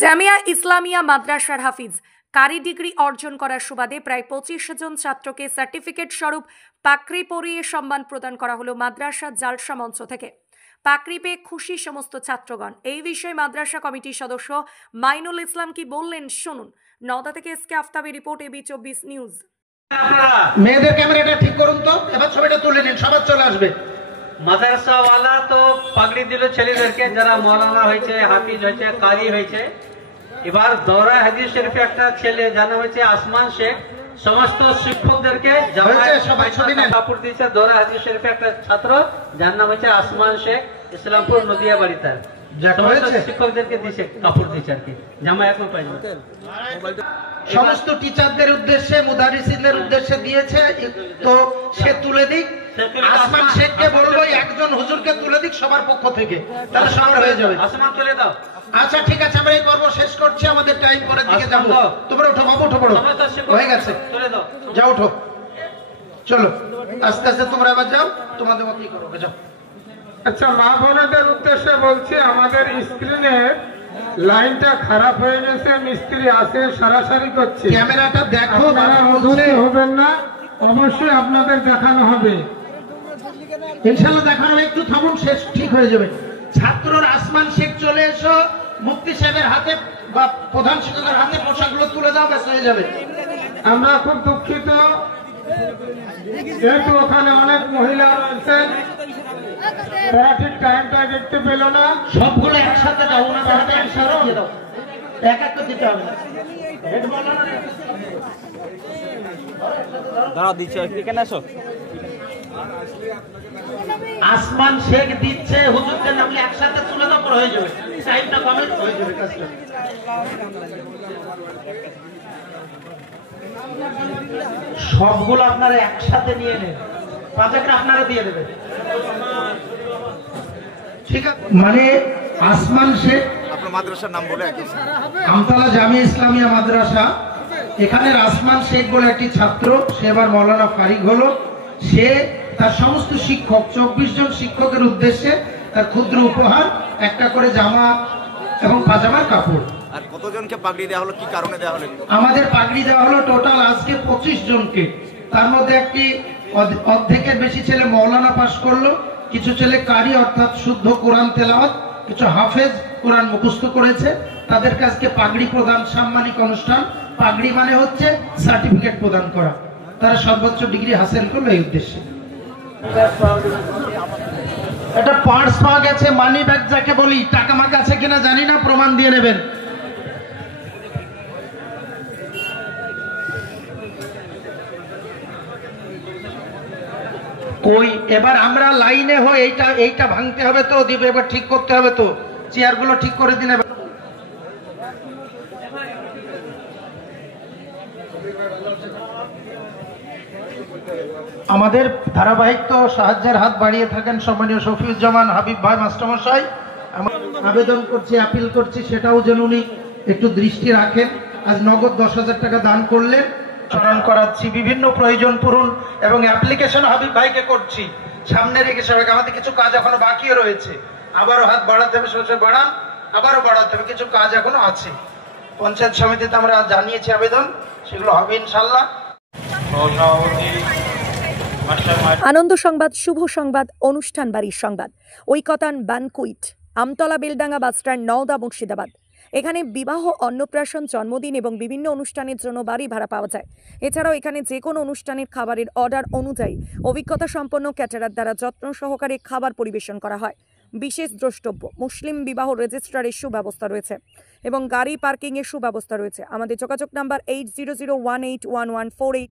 জামিয়া ইসলামিয়া মাদ্রাসার হাফিজ কারি ডিগ্রি অর্জন করার সুবাদে প্রায় 25 জন ছাত্রকে সার্টিফিকেট স্বরূপ পাকড়ি পরিয়ে সম্মান প্রদান করা হলো মাদ্রাসা জালসা মঞ্চ থেকে। পাকড়ি পেয়ে খুশি সমস্ত ছাত্রগণ। এই বিষয়ে মাদ্রাসা কমিটির সদস্য মাইনুল ইসলাম কি বললেন শুনুন। নওদা থেকে এসকে আফতাবের রিপোর্ট, এবি 24 নিউজ। মেয়েদের ক্যামেরাটা ঠিক করুন তো, এবার ছবিটা তুলে নিন, সবার চলে আসবে। মাদ্রাসা ওয়ালা তো পাগড়ি দিল ছেলেদেরকে, যারা মৌলানা হয়েছে, হাফিজ হয়েছে, কারি হয়েছে। এবার দৌরা হাদিস শরীফে একটা ছেলে জানা হয়েছে আসমান শেখ, সমস্ত শিক্ষকদেরকে কাপড় দিয়েছে। দৌরা হাদিস শরীফে একটা ছাত্র যার নাম হয়েছে আসমান শেখ, ইসলামপুর নদিয়া বাড়ি, তার শিক্ষকদেরকে দিয়েছে কাপড় দিয়েছে আর কি, জামা এখনো পাইনি। সমস্ত টিচারদের উদ্দেশ্যে, মুদারিসিনদের উদ্দেশ্যে দিয়েছে, তো সে তুলে দিক। আসমান শেখকে বলবো একজন হুজুরকে তুলে দিক সবার পক্ষ থেকে, তাহলে সবার হয়ে যাবে। আসমান তুলে দাও। আচ্ছা ঠিক আছে, আমরা এই পর্ব শেষ করছি, আমাদের টাইম পরের দিকে যাবো। তোমরা উঠো বাবু, উঠো পড়ো, হয়ে গেছে, যাও উঠো, চলো আস্তে আস্তে তোমরা এবার যাও, তোমাদের মতই করো, যাও। আচ্ছা, মা বোনদের উদ্দেশ্যে বলছি, আমাদের স্ক্রিনের লাইনটা খারাপ হয়ে গেছে, মিস্ত্রি আসে সারাসারি করছে। ক্যামেরাটা দেখো, অধৈর্য হবেন না, অবশ্যই আপনাদের দেখানো হবে, ইনশাআল্লাহ দেখানো হবে। একটু থামুন, শেষ ঠিক হয়ে যাবে। ছাত্রর আসমান শেখ চলে এসো, মুফতি সাহেবের হাতে বা প্রধান শিক্ষকের হাতে পোশাকগুলো তুলে দাও, ব্যাস হয়ে যাবে। আমরা খুব দুঃখিত, যেহেতু ওখানে অনেক মহিলা রয়েছেন, তারা ঠিক টাইমটা দেখতে পেল না। সবগুলো একসাথে দাও, ওনাদের হাতে একসাথে দিয়ে দাও, এক এক করে দিতে হবে। দাঁড়াও, দিচ্ছ এখানে আসো। আসমান শেখ দিচ্ছে হুজুরকে, নামলে একসাথে তুলে দাও, পরে হয়ে যাবে, টাইমটা কমে হয়ে যাবে কাজটা। সবগুলো আপনারা একসাথে নিয়ে নেন, পাঁচাকে আপনারা দিয়ে দেবেন, ঠিক আছে? মানে আসমান শেখ আপনার মাদ্রাসার নাম বলে আমতলা জামিয়া ইসলামিয়া মাদ্রাসা, এখানের আসমান শেখ বলে একটি ছাত্র, সে এবার মৌলানা ফারিক হলো। সে তার সমস্ত শিক্ষক 24 জন শিক্ষকের উদ্দেশ্যে তার ক্ষুদ্র উপহার, একটা করে জামা এবং পাজামার কাপড়। আর কতজনকে পাগড়ি দেওয়া হলো, কি কারণে দেওয়া হলো? আমাদের পাগড়ি দেওয়া হলো টোটাল আজকে 25 জনকে। তার মধ্যে একটি অর্ধেকের বেশি ছেলে মৌলানা পাশ করলো, কিছু ছেলে কারি অর্থাৎ শুদ্ধ কোরআন তেলাওয়াত, কিছু হাফেজ কোরআন মুখস্থ করেছে। তাদের কাছে পাগড়ি প্রদান সাম্মানিক অনুষ্ঠান। পাগড়ি মানে হচ্ছে সার্টিফিকেট প্রদান করা, তারা সর্বোচ্চ ডিগ্রি হাসিল করলো এই উদ্দেশ্যে। এটা পার্স পাওয়া গেছে, মানি ব্যাগ যাকে বলি, টাকা মাকা আছে কিনা জানি না, প্রমাণ দিয়ে নেবেন। কই এবার আমরা লাইনে হই, এইটা ভাঙতে হবে তো, দিবে এবার ঠিক করতে হবে তো, চেয়ারগুলো ঠিক করে দিন। আমাদের ধারাবাহিক তো সাহায্যের হাত বাড়িয়ে থাকেন সম্মানীয় শফিউজ্জামান হাবিব ভাই মাস্টারমশাই। আবেদন করছি, আপিল করছি, সেটাও যেন উনি একটু দৃষ্টি রাখেন। আজ নগদ 10,000 টাকা দান করলেন, স্মরণ করাচ্ছি, বিভিন্ন প্রয়োজন পূরণ এবং অ্যাপ্লিকেশন হাবিব ভাইকে করছি, সামনে রেখে সবাইকে। আমাদের কিছু কাজ এখনো বাকিও রয়েছে, আবারও হাত বাড়াতে হবে, শেষে বাড়ান, আবারও বাড়াতে হবে, কিছু কাজ এখনো আছে। পঞ্চায়েত সমিতিতে আমরা জানিয়েছি আবেদন, সেগুলো হবে ইনশাল্লাহ। আনন্দ সংবাদ, শুভ সংবাদ, অনুষ্ঠান বাড়ির সংবাদ, ঐকতান বানকুইট, আমতলা বেলডাঙ্গা বাসস্ট্যান্ড, নওদা, মুর্শিদাবাদ। এখানে বিবাহ, অন্নপ্রাশন, জন্মদিন এবং বিভিন্ন অনুষ্ঠানের জন্য বাড়ি ভাড়া পাওয়া যায়। এছাড়াও এখানে যে কোনো অনুষ্ঠানের খাবারের অর্ডার অনুযায়ী অভিজ্ঞতা সম্পন্ন ক্যাটারার দ্বারা যত্ন সহকারে খাবার পরিবেশন করা হয়। বিশেষ দ্রষ্টব্য, মুসলিম বিবাহ রেজিস্ট্রারের সুব্যবস্থা রয়েছে এবং গাড়ি পার্কিংয়ের সুব্যবস্থা রয়েছে। আমাদের যোগাযোগ নাম্বার 80018114